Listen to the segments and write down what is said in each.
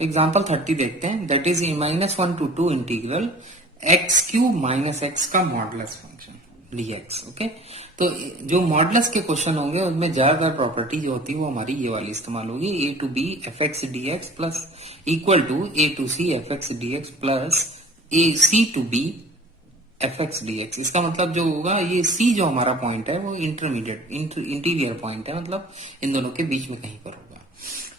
Example 30 देखते हैं, that is -1 to 2 integral x cube minus x का मॉडुलस फंक्शन dx। ओके, तो जो मॉडुलस के क्वेश्चन होंगे उनमें ज्यादातर प्रॉपर्टी जो होती है वो हमारी ये वाली इस्तेमाल होगी, a to b f x d x plus equal to a to c f x d x plus a c to b f x d x. इसका मतलब जो होगा, ये c जो हमारा पॉइंट है वो इंटरमीडिएट इंटीरियर पॉइंट है, मतलब इन दोनों के बीच में कहीं पर होगा।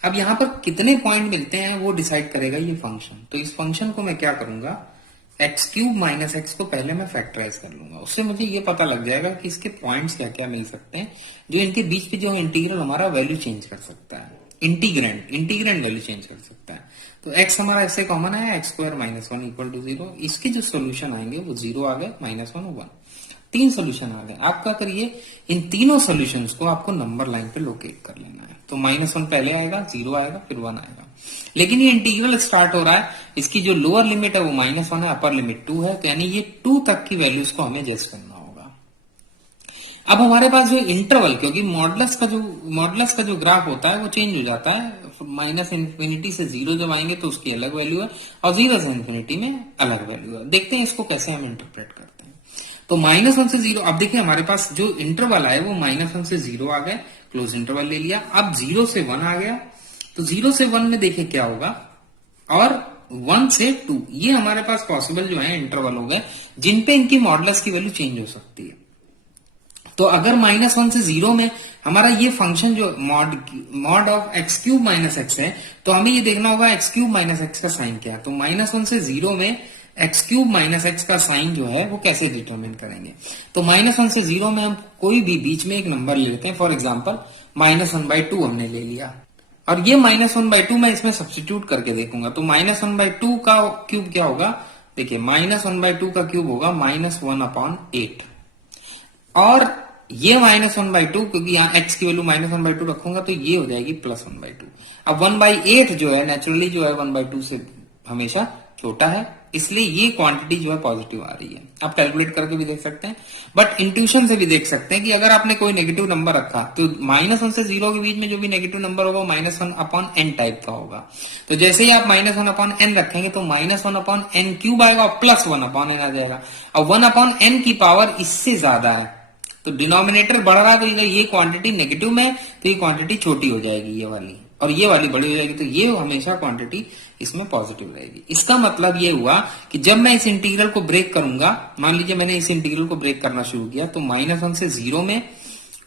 अब यहाँ पर कितने पॉइंट मिलते हैं वो डिसाइड करेगा ये फंक्शन। तो इस फंक्शन को मैं क्या करूंगा, एक्स क्यूब माइनस एक्स को पहले मैं फैक्टराइज कर लूंगा, उससे मुझे ये पता लग जाएगा कि इसके पॉइंट्स क्या क्या मिल सकते हैं जो इनके बीच पे जो इंटीग्रल हमारा वैल्यू चेंज कर सकता है, इंटीग्रेंड वैल्यू चेंज कर सकता है। तो एक्स हमारा ऐसे कॉमन है, x square minus 1 equal to 0। इसके जो सोल्यूशन आएंगे वो 0 आ गए, -1 और 1, 3 सोल्यूशन आ गए। आप क्या करिए, इन तीनों सोल्यूशंस को आपको नंबर लाइन पे लोकेट कर लेना है। तो -1 पहले आएगा, 0 आएगा, फिर 1 आएगा। लेकिन ये इंटीग्रल स्टार्ट हो रहा है, इसकी जो लोअर लिमिट है वो -1 है, अपर लिमिट 2 है, तो यानी ये 2 तक की वैल्यूज को हमें एडजस्ट करना होगा। अब हमारे पास जो इंटरवल, क्योंकि मॉडुलस का जो ग्राफ होता है वो चेंज हो जाता है, -इन्फिनिटी से 0 जब आएंगे तो उसकी अलग वैल्यू है, और 0 से इन्फिनिटी में अलग वैल्यू है। देखते हैं इसको कैसे हम इंटरप्रेट करते हैं। तो -1 से 0, अब देखिए हमारे पास जो इंटरवल आए वो -1 से 0 आ गए, क्लोज इंटरवल ले लिया। अब 0 से 1 आ गया, तो 0 से 1 में देखिए क्या होगा, और 1 से 2, ये हमारे पास पॉसिबल जो है इंटरवल हो गए जिनपे इनकी मॉडुलस की वैल्यू चेंज हो सकती है। तो अगर -1 से 0 में हमारा ये फंक्शन जो mod of x cube minus x है, तो हमें ये देखना होगा एक्स क्यूब माइनस एक्स का साइन क्या है। तो -1 से 0 में एक्स क्यूब माइनस एक्स का साइन जो है वो कैसे डिटरमिन करेंगे। तो -1 से 0 में हम कोई भी बीच में एक नंबर ले लेते हैं, फॉर एग्जाम्पल -1/2 हमने ले लिया, और ये -1/2 मैं इसमें सब्स्टिट्यूट करके देखूंगा। तो -1/2 का क्यूब क्या होगा, देखिए -1/2 का क्यूब होगा -1/8, और ये -1/2, क्योंकि यहाँ x की वैल्यू -1/2 रखूंगा तो ये हो जाएगी +1/2। अब 1/8 जो है नेचुरली जो है 1/2 से हमेशा छोटा है, इसलिए ये क्वांटिटी जो है पॉजिटिव आ रही है। आप कैलकुलेट करके भी देख सकते हैं, बट इंट्यूशन से भी देख सकते हैं कि अगर आपने कोई नेगेटिव नंबर रखा तो -1 से 0 के बीच में जो भी नेगेटिव नंबर होगा वो -1/n टाइप का होगा। तो जैसे ही आप -1/n रखेंगे तो -1/n क्यूब आएगा और +1/n आ जाएगा। और 1/n की पावर इससे ज्यादा है, तो डिनोमिनेटर बढ़ रहा है, तो ये क्वांटिटी नेगेटिव में, तो ये क्वांटिटी छोटी हो जाएगी ये वाली, और ये वाली बड़ी हो जाएगी, तो ये हमेशा क्वांटिटी इसमें पॉजिटिव रहेगी। इसका मतलब ये हुआ कि जब मैं इस इंटीग्रल को ब्रेक करूंगा, मान लीजिए मैंने इस इंटीग्रल को ब्रेक करना शुरू किया, तो -1 से 0 में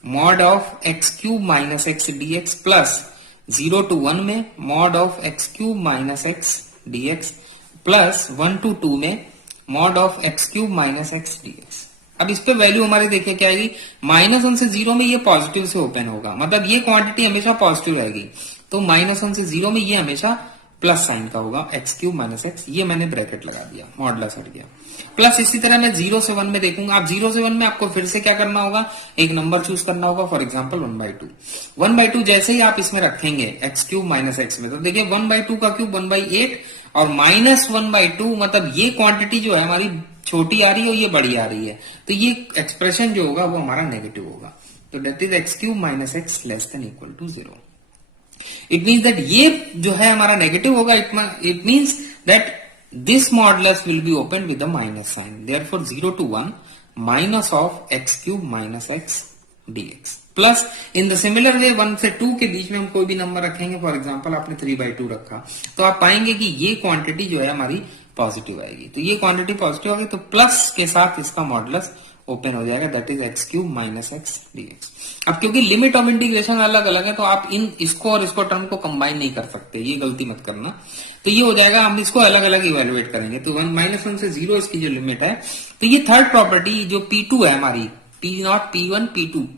mod of x cube minus x d x plus 0 to 1 में mod of x cube minus x d x plus 1 to 2 में mod of x cube minus x d x. अब इस पे वैल्यू हमारी देखिए क्या आएगी, -1 से 0 में ये पॉजिटिव से ओपन होगा, मतलब ये क्वांटिटी हमेशा पॉजिटिव रहेगी। तो -1 से 0 में ये हमेशा प्लस साइन का होगा, एक्स क्यूब माइनस एक्स, ये मैंने ब्रैकेट लगा दिया, मॉडुलस हट गया। प्लस इसी तरह मैं 0 से 1 में देखूंगा। अब 0 से 1 में आपको फिर से क्या करना होगा, एक नंबर चूज करना होगा, फॉर एग्जाम्पल 1/2। 1/2 जैसे ही आप इसमें रखेंगे एक्स क्यूब माइनस एक्स में, तो देखिए 1/2 का क्यूब 1/8 और -1/2, मतलब ये क्वांटिटी जो है हमारी छोटी आ रही है और ये बड़ी आ रही है, तो ये एक्सप्रेशन जो होगा वो हमारा नेगेटिव होगा। तो that is x cube minus x less than equal to 0। It means that ये जो है हमारा नेगेटिव होगा, it means that this modulus will be open with the minus sign, therefore 0 to 1 minus of x cube minus x dx plus in the similar way 1 से 2 के बीच में हम कोई भी नंबर रखेंगे, फॉर एग्जांपल आपने 3/2 रखा, तो आप पाएंगे कि ये क्वांटिटी जो है हमारी पॉजिटिव आएगी। तो ये क्वांटिटी पॉजिटिव आ गई, तो प्लस के साथ इसका मॉडुलस ओपन हो जाएगा, that is x cube minus x dx। अब क्योंकि लिमिट ऑफ इंटीग्रेशन अलग अलग है, तो आप इसको और इसको टर्म को कंबाइन नहीं कर सकते, ये गलती मत करना। तो ये हो जाएगा, हम इसको अलग अलग इवेलुएट करेंगे। तो -1 से 0 इसकी जो लिमिट है, तो ये थर्ड प्रॉपर्टी जो P2 है हमारी, P0 P1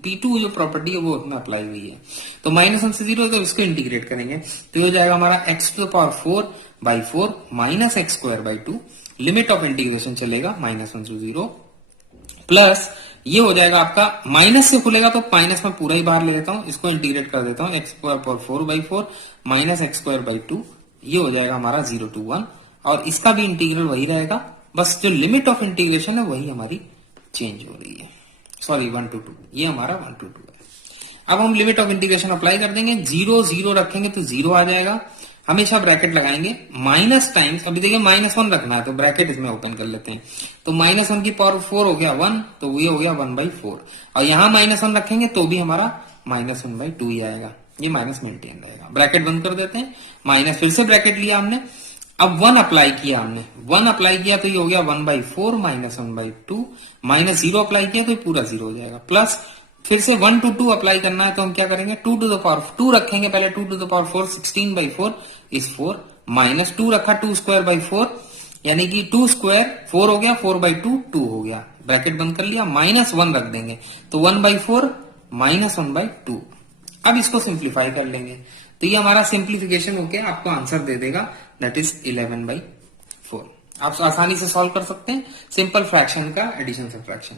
P2 जो प्रॉपर्टी है वो उसमें अप्लाई हुई है। तो -1 से 0 तो इसको इंटीग्रेट करेंगे, तो हो जाएगा हमारा x⁴/4 minus x²/2, limit of integration चलेगा -1 से 0, प्लस ये हो जाएगा आपका माइनस से खुलेगा, तो माइनस में पूरा ही बाहर ले लेता हूं, इसको इंटीग्रेट कर देता हूं, x⁴/4 माइनस x²/2, ये हो जाएगा हमारा 0 to 1, और इसका भी इंटीग्रल वही रहेगा, बस जो लिमिट ऑफ इंटीग्रेशन है वही हमारी चेंज हो रही है, सॉरी 1 to 2, ये हमारा 1 to 2 है। अब हम लिमिट ऑफ इंटीग्रेशन अप्लाई कर देंगे, 0 0 रखेंगे तो 0 आ जाएगा, हमेशा ब्रैकेट लगाएंगे माइनस टाइम्स, अभी देखिए -1 रखना है तो ब्रैकेट इसमें ओपन कर लेते हैं, तो -1 की पावर 4 हो गया 1, तो ये हो गया 1/4, और यहां -1 रखेंगे तो भी हमारा -1/2 ही आएगा, ये माइनस मेंटेन रहेगा। ब्रैकेट बंद कर देते हैं, माइनस फिर से ब्रैकेट लिया हमने, अब 1 अप्लाई किया हमने, 1 अप्लाई किया तो ये हो गया 1/4 -1/2, -0 अप्लाई किया तो ये पूरा 0 हो जाएगा, प्लस फिर से 1 to 2 अप्लाई करना है तो हम क्या करेंगे, 2 to the power 2 रखेंगे, पहले 2 to the power 4 16/4 इज 4, -2 रखा 2^4 यानी कि 2^, 4 हो गया, 4/2 2 हो गया, ब्रैकेट बंद कर लिया, -1 रख देंगे तो 1/4 -1/2। अब इसको सिंप्लीफाई कर लेंगे तो ये हमारा सिंप्लीफिकेशन होके आपको आंसर दे देगा, दैट इज 11/4। आप आसानी से सॉल्व कर सकते हैं सिंपल फ्रैक्शन का एडिशन सब्ट्रैक्शन।